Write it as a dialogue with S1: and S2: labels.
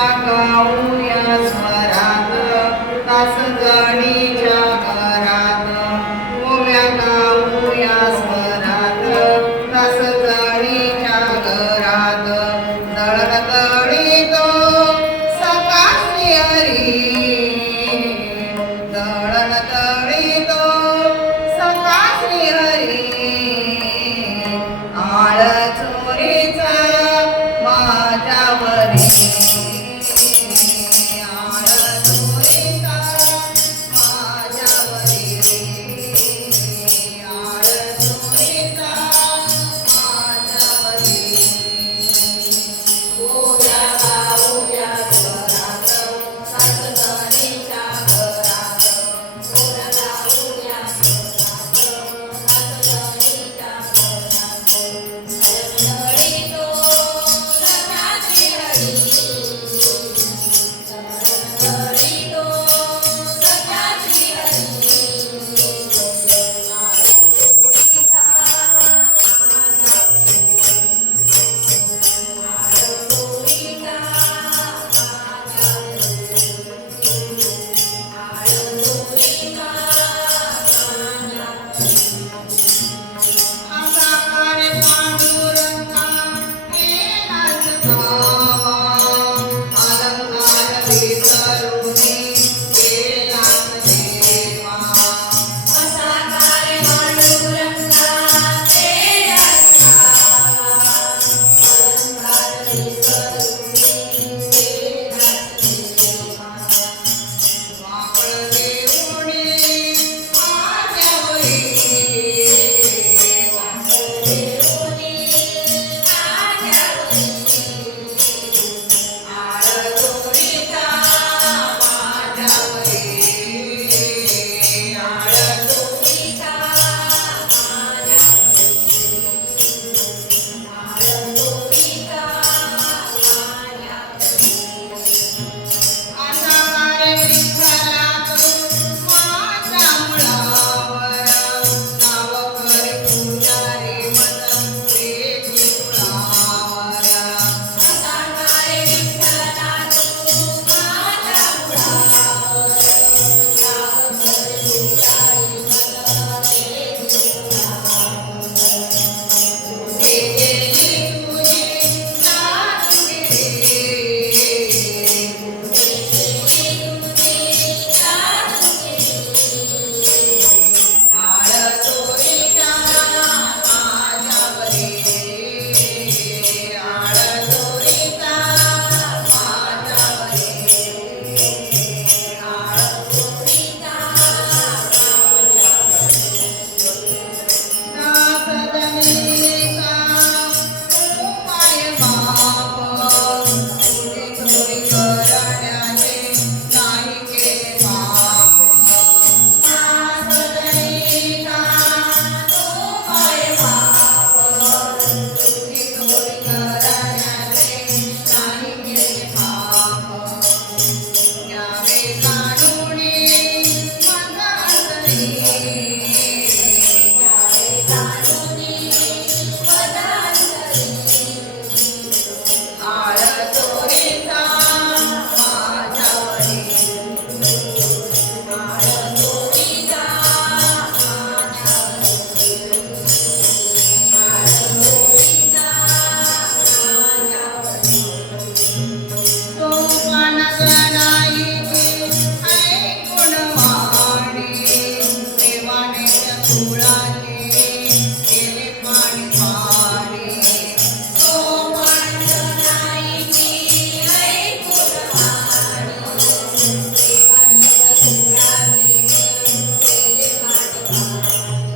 S1: या गावया स्वरणीच्या घरात गोव्या गावया स्वरातीच्या घरात दळणतळी तो सकाळी दळणतळी
S2: Música Música